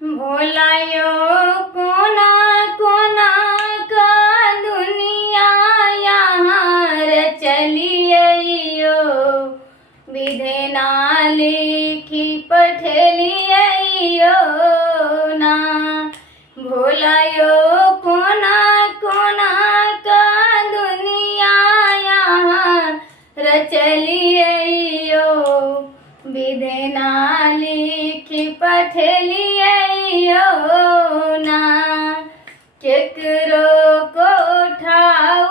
भोलायो कोना कोना का दुनिया यहाँ चलियो विधना लिखी पठलियो ना। भोलायो कोना कोना का दुनिया यहाँ चलियो विधना लिखी पठलियो ना। केकरो कोठा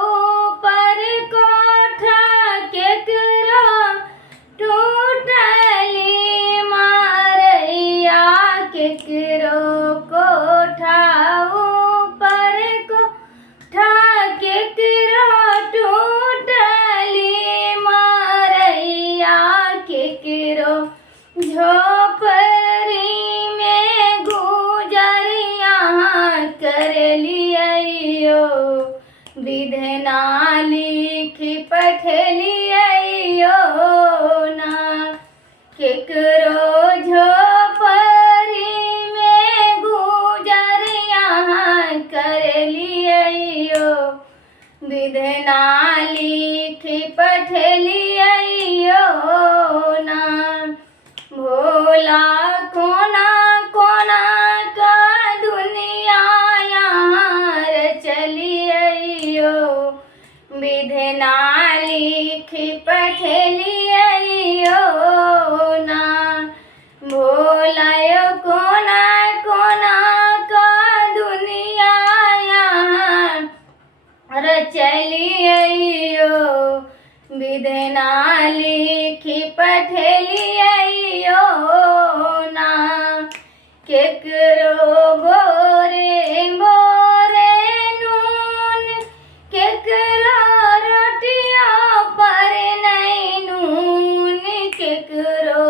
ऊपर कोठा केकरो टूटली मारैया केकरो कोठा ऊपर कोठा केकरो टूटली मारैया केकरो झोपड़ी में गुजर यहाँ कर लियो विधना लिखी पठलियो ना। केकरो झोपड़ी में गुजर यहाँ कर लियो विधना लिखी पठलियो ना। भोला कोना कोना का दुनिया यहाँ चलियो विधना लिखी पठलियो ना। भोलायो कोना कोना का दुनिया यहाँ चलियो विधना लिखी पठलियो ना। केकरो बोरे बोरे नून केकरो रोटिया पर नहीं नून केकरो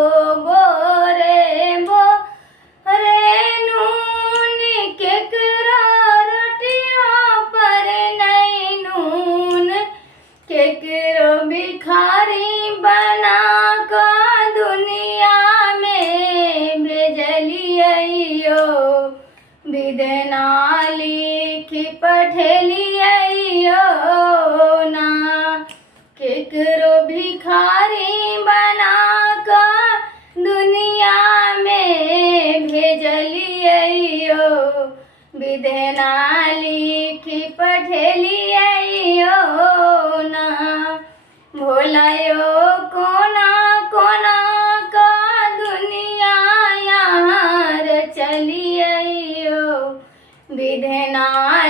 बोरे बोरे नून केकरो रोटिया पर नहीं नून केकरो भिखारी बना का दुनिया में भेजलियो विधना लिखी पठलियो ना। केकरो भिखारी बना का दुनिया में भेजलियो विधना लिखी पठलियो ना। भोलायो कोना कोना का दुनिया यहाँ चलियो विधना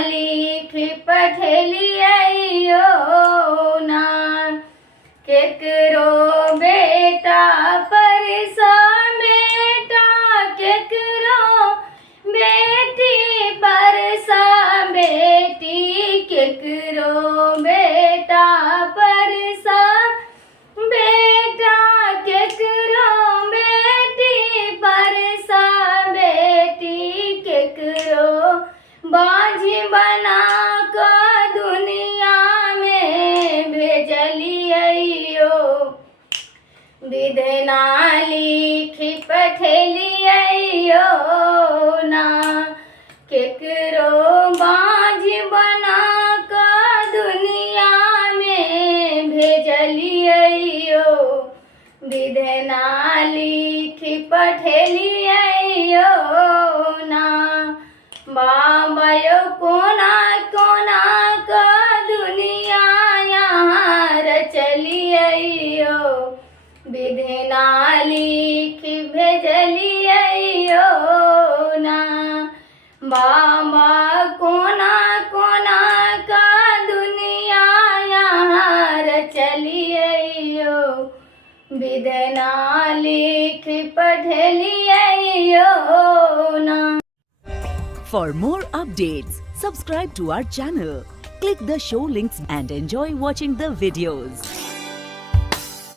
लिखी पठलियो ना। केकरो बेटा परसा बेटा केकरो बेटी परसा बेटी केकरो बेटा परसा बेटा केकरो बेटी परसा बेटी केकरो बाजी बना का दुनिया में भेजलियो विधना लिखी पठलियो ना। केकरो बाज बना का दुनिया में भेजलियो विधना लिखी पठलियो ना। बाबायो कोना कोना का दुनिया यहाँ चलियो विधना लिखी भेजलियो ना। बाबा कोना कोना का दुनिया यहाँ चलियो विधना लिखी पठलियो ना। For more updates, subscribe to our channel, click the show links and enjoy watching the videos.